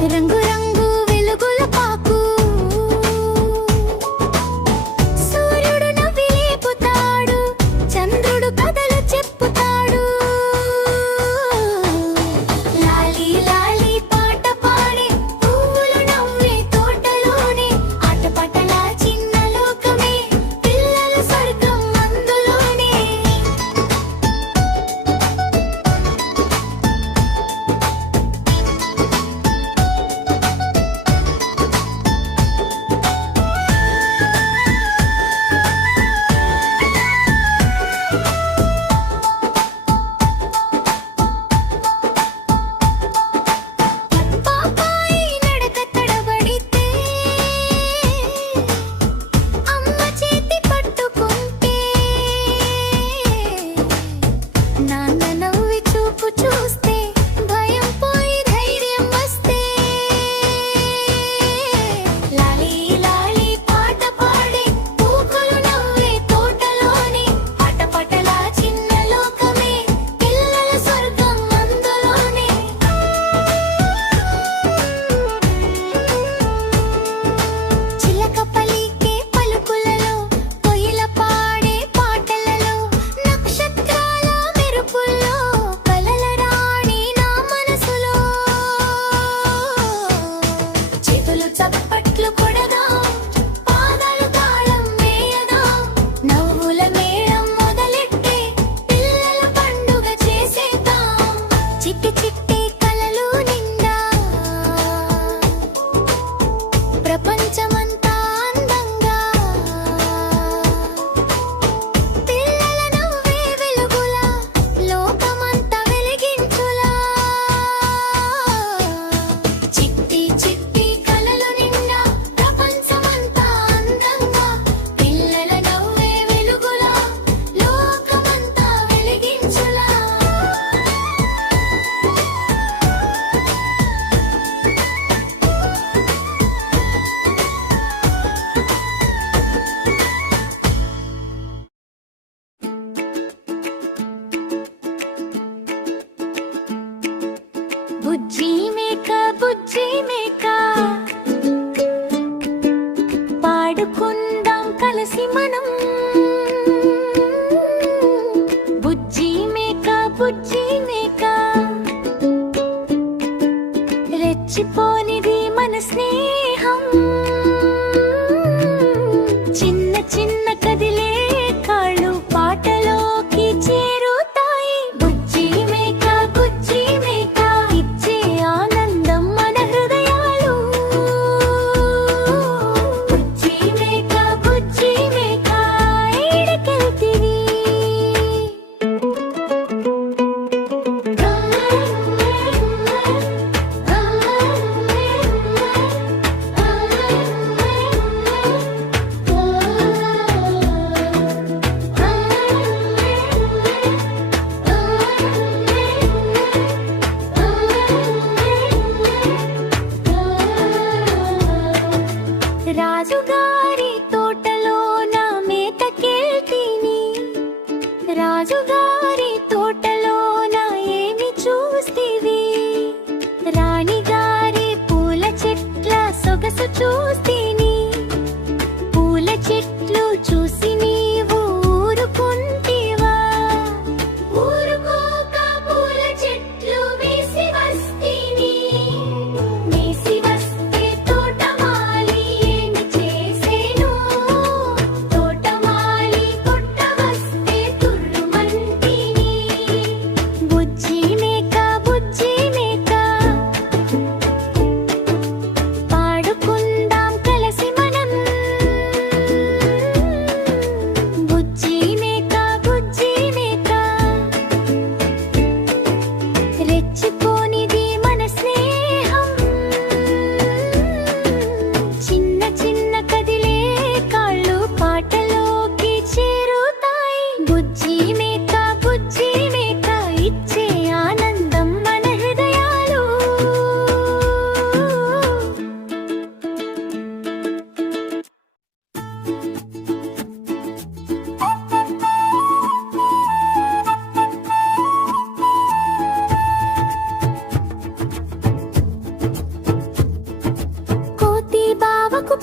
రంగు రంగు వెలుగుల పాకు సూర్యుడు నవ్వి లేపుతాడు, చంద్రుడు కథలు చెప్పుతాడు. లాలి లాలి పాట పాడే పువ్వులు నవ్వే తోటలోనే ఆటపాటల చిన్న లోకమే పిల్లల స్వర్గం అందులోనే. పాపాయి నడక తడబడితే అమ్మ చేతి పట్టుకుంటే నాన్న నవ్వి చూపు చూస్తే భయం పోయి ధైర్యం వస్తే. లాలి లాలి పాట పాడే పూకులు నవ్వే తోటలోనే ఆటపాటల చిన్న లోకమే పిల్లల స్వర్గం అందులోనే. చిలక పలికే పలుకులలో కొయిల పాడే పాటలలో నక్షత్రాల మెరుపుల్లో కలల రాణి నా మనసులో. చేతులు చప్పట్లు కొడదాం, పాదాలు తాళం వేయదాం, నవ్వుల మేళం మొదలెట్టే పిల్లల పండుగ చేసేద్దాం. చిట్టి చిట్టి కలలు నిండా ప్రపంచమంతా అందంగా పిల్లల నవ్వే వెలుగులా లోకమంతా వెలిగించులా. చిట్టి చిట్టి కలలు నిండా ప్రపంచమంతా అందంగా పిల్లల నవ్వే వెలుగులా లోకమంతా వెలిగించులా. బుజ్జి మేక పాడుకుందాం కలిసి మనం. బుజ్జి మేక రెచ్చిపోనిది మన స్నేహం. చిన్న చిన్న కదిలే కాళ్ళు పాటలోకి చేరుతాయి. బుజ్జి మేక ఇచ్చే ఆనందం మన హృదయాలు. బుజ్జి మేక ఏడకెళ్తివి. రాజుగారి తోటలో నా మేతకెళ్తిని. రాజుగారి తోటలో నా ఏమి చూస్తివి. రాణిగారి పూల చెట్ల సొగసు చూస్తిని. పూల చెట్లు చూసి నీవు ఊరుకుంటివా. ఊరుకోక పూల చెట్లు వేసి వస్తిని. వేసి వస్తే తోటమాలి ఏమి చేసేను. తోటమాలి కొట్ట వస్తే తుర్రుమంటిని. బుజ్జి మేక పాడుకుందాం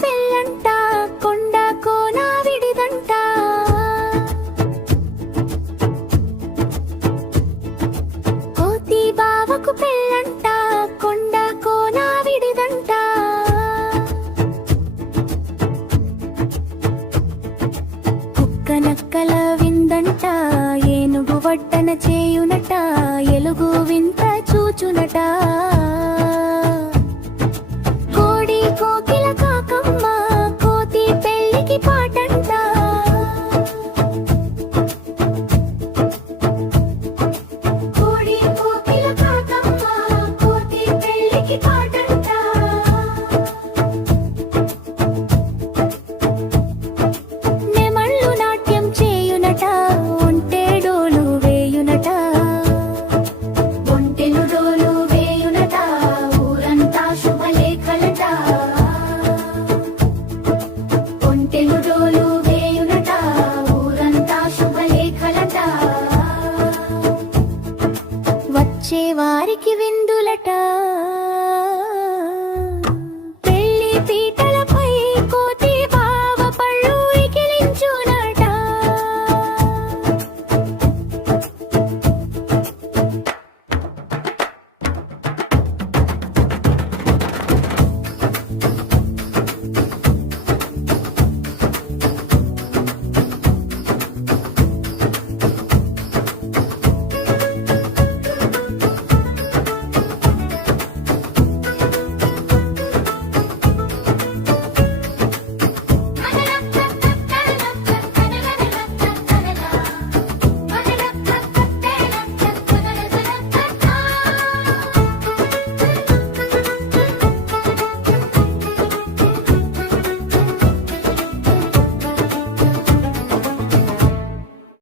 పెళ్ళంట